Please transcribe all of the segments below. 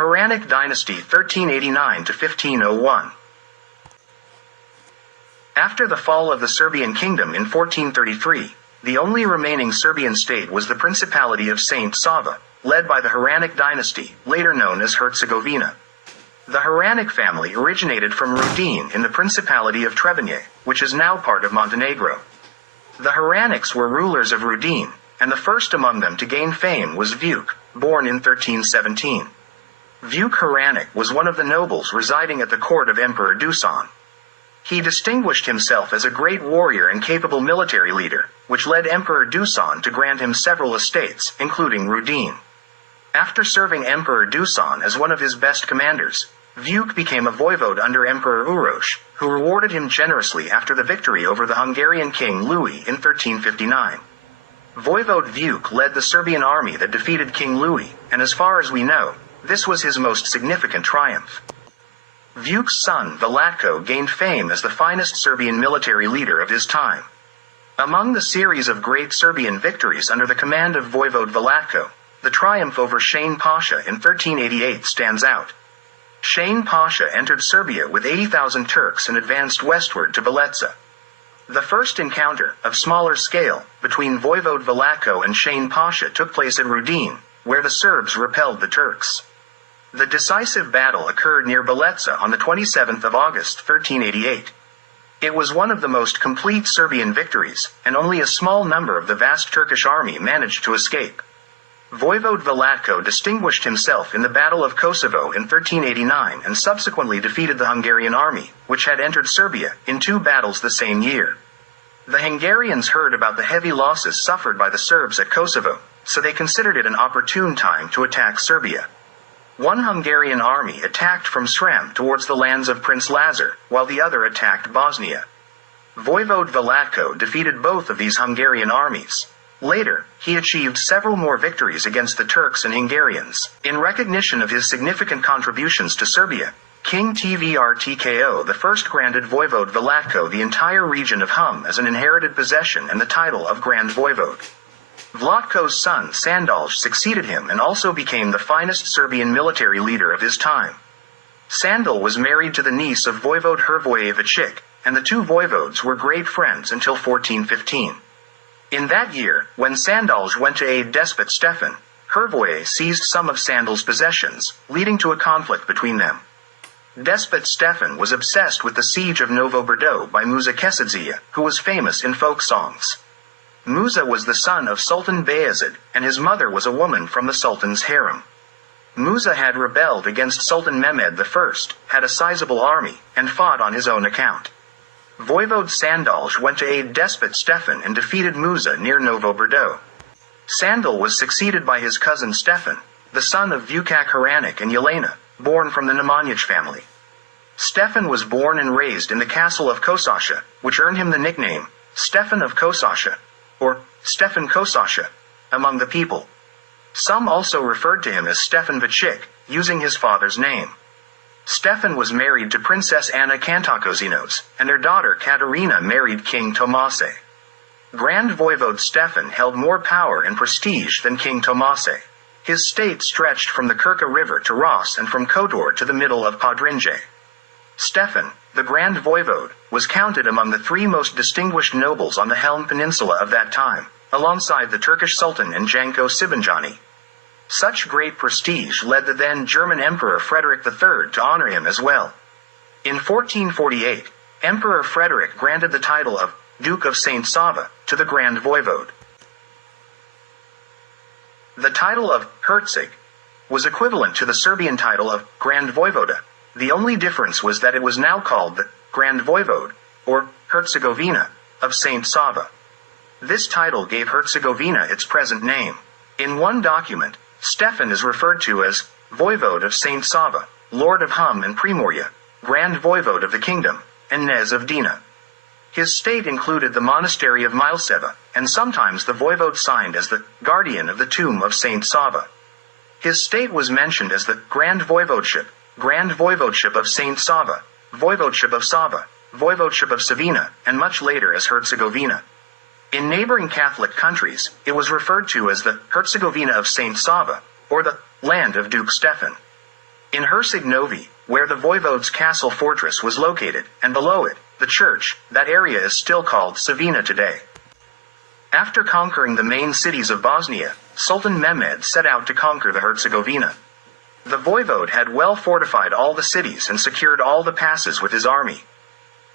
Hranić Dynasty 1389 to 1501. After the fall of the Serbian kingdom in 1433, the only remaining Serbian state was the Principality of Saint Sava, led by the Hranić Dynasty, later known as Herzegovina. The Hranić family originated from Rudin in the Principality of Trebinje, which is now part of Montenegro. The Hranics were rulers of Rudin, and the first among them to gain fame was Vuk, born in 1317. Vuk Hranić was one of the nobles residing at the court of Emperor Dusan. He distinguished himself as a great warrior and capable military leader, which led Emperor Dusan to grant him several estates, including Rudin. After serving Emperor Dusan as one of his best commanders, Vuk became a voivode under Emperor Uroš, who rewarded him generously after the victory over the Hungarian king Louis in 1359. Voivode Vuk led the Serbian army that defeated King Louis, and as far as we know, this was his most significant triumph. Vuk's son Vlatko gained fame as the finest Serbian military leader of his time. Among the series of great Serbian victories under the command of Voivode Vlatko, the triumph over Shane Pasha in 1388 stands out. Shane Pasha entered Serbia with 80,000 Turks and advanced westward to Belitsa. The first encounter, of smaller scale, between Voivode Vlatko and Shane Pasha took place at Rudin, where the Serbs repelled the Turks. The decisive battle occurred near Belitsa on the 27th of August 1388. It was one of the most complete Serbian victories, and only a small number of the vast Turkish army managed to escape. Voivode Vlatko distinguished himself in the Battle of Kosovo in 1389 and subsequently defeated the Hungarian army, which had entered Serbia, in 2 battles the same year. The Hungarians heard about the heavy losses suffered by the Serbs at Kosovo, so they considered it an opportune time to attack Serbia. One Hungarian army attacked from Srem towards the lands of Prince Lazar, while the other attacked Bosnia. Voivode Vlatko defeated both of these Hungarian armies. Later, he achieved several more victories against the Turks and Hungarians. In recognition of his significant contributions to Serbia, King Tvrtko I granted Voivode Vlatko the entire region of Hum as an inherited possession and the title of Grand Voivode. Vlatko's son Sandalj succeeded him and also became the finest Serbian military leader of his time. Sandal was married to the niece of Voivode Hrvoje Vachik, and the 2 voivodes were great friends until 1415. In that year, when Sandalj went to aid despot Stefan, Hrvoje seized some of Sandal's possessions, leading to a conflict between them. Despot Stefan was obsessed with the siege of Novo Brdo by Musa Kesadze, who was famous in folk songs. Musa was the son of Sultan Bayezid, and his mother was a woman from the Sultan's harem. Musa had rebelled against Sultan Mehmed I, had a sizable army, and fought on his own account. Voivode Sandalj went to aid despot Stefan and defeated Musa near Novo Brdo. Sandal was succeeded by his cousin Stefan, the son of Vukac Hranić and Jelena, born from the Nemanjić family. Stefan was born and raised in the castle of Kosasha, which earned him the nickname, Stefan of Kosasha, or Stefan Kosasha, among the people. Some also referred to him as Stefan Vachik, using his father's name. Stefan was married to Princess Anna Kantakozinos, and their daughter Katerina married King Tomase. Grand Voivode Stefan held more power and prestige than King Tomase. His state stretched from the Krka River to Ros and from Kotor to the middle of Podrinje. Stefan, the Grand Voivode, was counted among the 3 most distinguished nobles on the Helm Peninsula of that time, alongside the Turkish Sultan and Janko Sibanjani. Such great prestige led the then German Emperor Frederick III to honor him as well. In 1448, Emperor Frederick granted the title of Duke of Saint Sava to the Grand Voivode. The title of Herzog was equivalent to the Serbian title of Grand Voivoda. The only difference was that it was now called the Grand Voivode, or Herzegovina, of Saint Sava. This title gave Herzegovina its present name. In one document, Stefan is referred to as Voivode of Saint Sava, Lord of Hum and Primorje, Grand Voivode of the Kingdom, and Knez of Dina. His state included the monastery of Milseva, and sometimes the voivode signed as the guardian of the tomb of Saint Sava. His state was mentioned as the Grand Voivodeship of Saint Sava, Voivodeship of Sava, Voivodeship of Savina, and much later as Herzegovina. In neighboring Catholic countries, it was referred to as the Herzegovina of Saint Sava, or the land of Duke Stefan. In Hranić Novi, where the voivode's castle fortress was located, and below it, the church, that area is still called Savina today. After conquering the main cities of Bosnia, Sultan Mehmed set out to conquer the Herzegovina. The voivode had well fortified all the cities and secured all the passes with his army.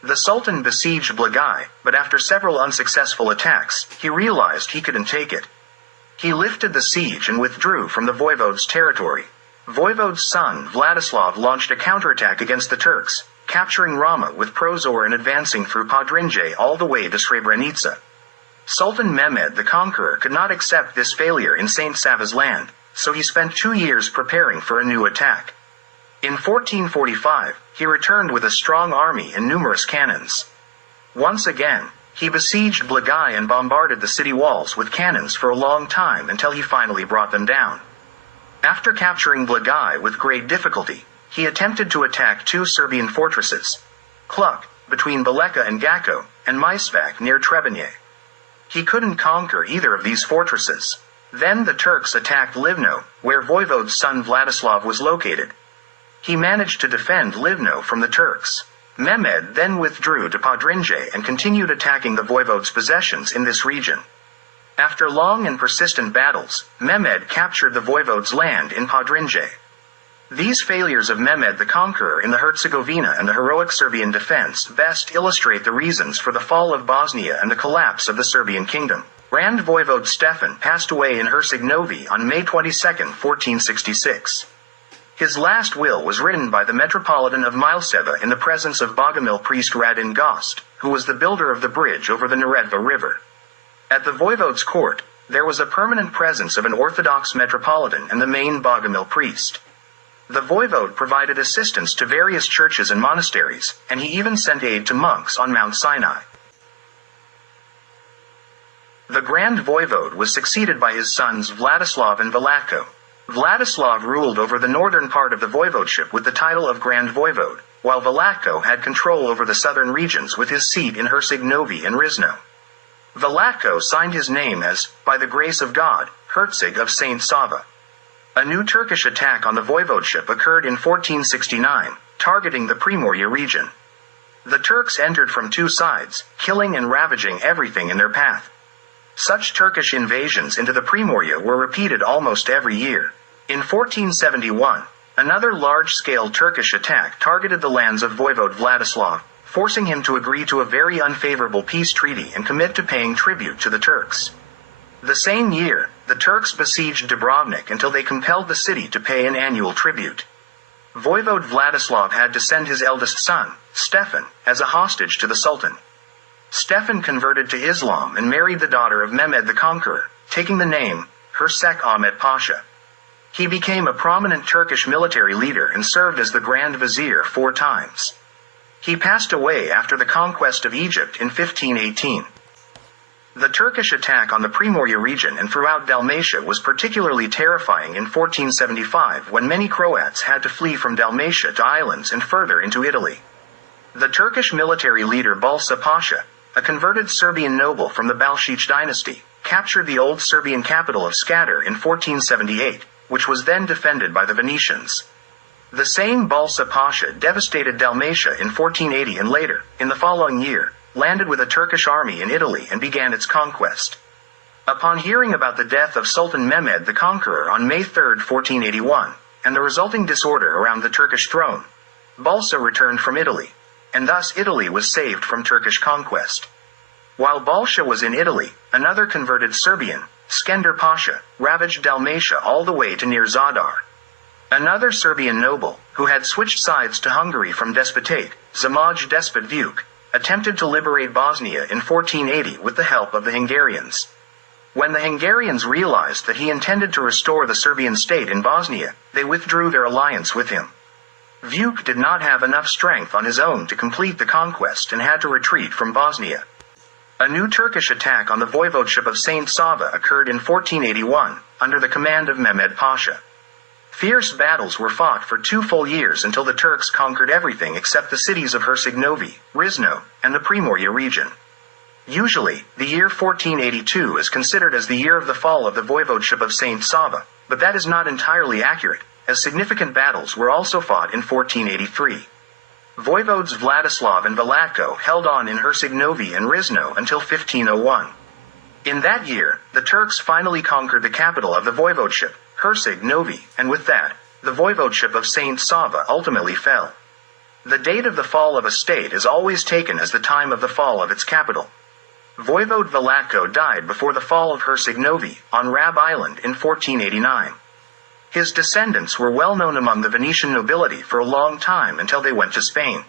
The Sultan besieged Blagaj, but after several unsuccessful attacks, he realized he couldn't take it. He lifted the siege and withdrew from the voivode's territory. Voivode's son Vladislav launched a counterattack against the Turks, capturing Rama with Prozor and advancing through Podrinje all the way to Srebrenica. Sultan Mehmed the Conqueror could not accept this failure in Saint Sava's land, so he spent 2 years preparing for a new attack. In 1445, he returned with a strong army and numerous cannons. Once again, he besieged Blagaj and bombarded the city walls with cannons for a long time until he finally brought them down. After capturing Blagaj with great difficulty, he attempted to attack 2 Serbian fortresses, Kluk, between Baleka and Gacko, and Majsvac near Trebinje. He couldn't conquer either of these fortresses. Then the Turks attacked Livno, where Voivode's son Vladislav was located. He managed to defend Livno from the Turks. Mehmed then withdrew to Podrinje and continued attacking the voivode's possessions in this region. After long and persistent battles, Mehmed captured the voivode's land in Podrinje. These failures of Mehmed the Conqueror in the Herzegovina and the heroic Serbian defense best illustrate the reasons for the fall of Bosnia and the collapse of the Serbian kingdom. Grand Voivode Stefan passed away in Hranić Novi on May 22, 1466. His last will was written by the Metropolitan of Mileseva in the presence of Bogomil priest Radin Gost, who was the builder of the bridge over the Neretva River. At the voivode's court, there was a permanent presence of an Orthodox metropolitan and the main Bogomil priest. The voivode provided assistance to various churches and monasteries, and he even sent aid to monks on Mount Sinai. The Grand Voivode was succeeded by his sons Vladislav and Velatko. Vladislav ruled over the northern part of the voivodeship with the title of Grand Voivode, while Velatko had control over the southern regions with his seat in Hranić Novi and Rizno. Velatko signed his name as, by the grace of God, Herzog of Saint Sava. A new Turkish attack on the voivodeship occurred in 1469, targeting the Primorje region. The Turks entered from 2 sides, killing and ravaging everything in their path. Such Turkish invasions into the Primorje were repeated almost every year. In 1471, another large-scale Turkish attack targeted the lands of Voivode Vladislav, forcing him to agree to a very unfavorable peace treaty and commit to paying tribute to the Turks. The same year, the Turks besieged Dubrovnik until they compelled the city to pay an annual tribute. Voivode Vladislav had to send his eldest son, Stefan, as a hostage to the Sultan. Stefan converted to Islam and married the daughter of Mehmed the Conqueror, taking the name Hursak Ahmet Pasha. He became a prominent Turkish military leader and served as the Grand Vizier 4 times. He passed away after the conquest of Egypt in 1518. The Turkish attack on the Primorje region and throughout Dalmatia was particularly terrifying in 1475 when many Croats had to flee from Dalmatia to islands and further into Italy. The Turkish military leader Balsa Pasha, a converted Serbian noble from the Hranić Dynasty, captured the old Serbian capital of Skadar in 1478, which was then defended by the Venetians. The same Balsa Pasha devastated Dalmatia in 1480 and later, in the following year, landed with a Turkish army in Italy and began its conquest. Upon hearing about the death of Sultan Mehmed the Conqueror on May 3, 1481, and the resulting disorder around the Turkish throne, Balsa returned from Italy, and thus Italy was saved from Turkish conquest. While Balsa was in Italy, another converted Serbian, Skender Pasha, ravaged Dalmatia all the way to near Zadar. Another Serbian noble, who had switched sides to Hungary from Despotate, Zamaj Despot Vuk, attempted to liberate Bosnia in 1480 with the help of the Hungarians. When the Hungarians realized that he intended to restore the Serbian state in Bosnia, they withdrew their alliance with him. Vuk did not have enough strength on his own to complete the conquest and had to retreat from Bosnia. A new Turkish attack on the voivodeship of Saint Sava occurred in 1481, under the command of Mehmed Pasha. Fierce battles were fought for 2 full years until the Turks conquered everything except the cities of Hranić Novi, Rizno, and the Primorje region. Usually, the year 1482 is considered as the year of the fall of the voivodeship of Saint Sava, but that is not entirely accurate, as significant battles were also fought in 1483. Voivodes Vladislav and Vlatko held on in Herceg-Novi and Rizno until 1501. In that year, the Turks finally conquered the capital of the voivodeship, Herceg-Novi, and with that, the voivodeship of Saint Sava ultimately fell. The date of the fall of a state is always taken as the time of the fall of its capital. Voivode Vlatko died before the fall of Herceg-Novi, on Rab Island in 1489. His descendants were well known among the Venetian nobility for a long time until they went to Spain.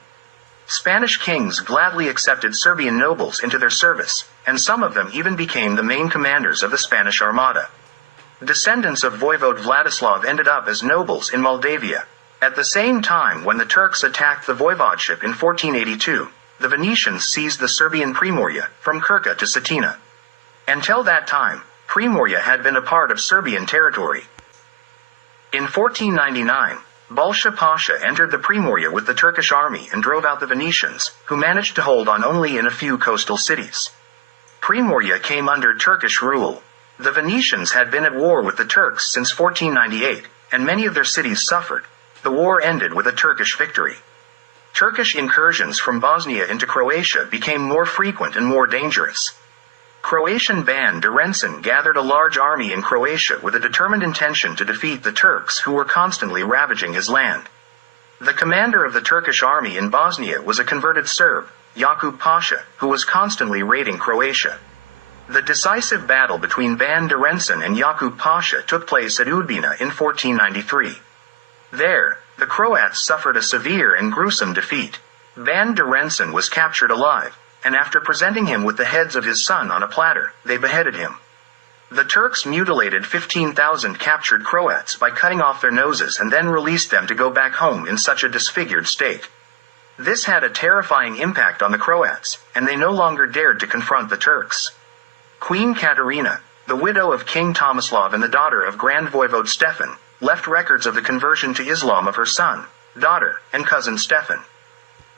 Spanish kings gladly accepted Serbian nobles into their service, and some of them even became the main commanders of the Spanish Armada. Descendants of Voivode Vladislav ended up as nobles in Moldavia. At the same time when the Turks attacked the voivodeship in 1482, the Venetians seized the Serbian Primorje, from Krka to Cetina. Until that time, Primorje had been a part of Serbian territory. In 1499, Balša Pasha entered the Primorje with the Turkish army and drove out the Venetians, who managed to hold on only in a few coastal cities. Primorje came under Turkish rule. The Venetians had been at war with the Turks since 1498, and many of their cities suffered. The war ended with a Turkish victory. Turkish incursions from Bosnia into Croatia became more frequent and more dangerous. Croatian Ban Deretic gathered a large army in Croatia with a determined intention to defeat the Turks who were constantly ravaging his land. The commander of the Turkish army in Bosnia was a converted Serb, Jakub Pasha, who was constantly raiding Croatia. The decisive battle between Ban Deretic and Jakub Pasha took place at Udbina in 1493. There, the Croats suffered a severe and gruesome defeat. Ban Deretic was captured alive, and after presenting him with the heads of his son on a platter, they beheaded him. The Turks mutilated 15,000 captured Croats by cutting off their noses and then released them to go back home in such a disfigured state. This had a terrifying impact on the Croats, and they no longer dared to confront the Turks. Queen Katerina, the widow of King Tomislav and the daughter of Grand Voivode Stefan, left records of the conversion to Islam of her son, daughter, and cousin Stefan.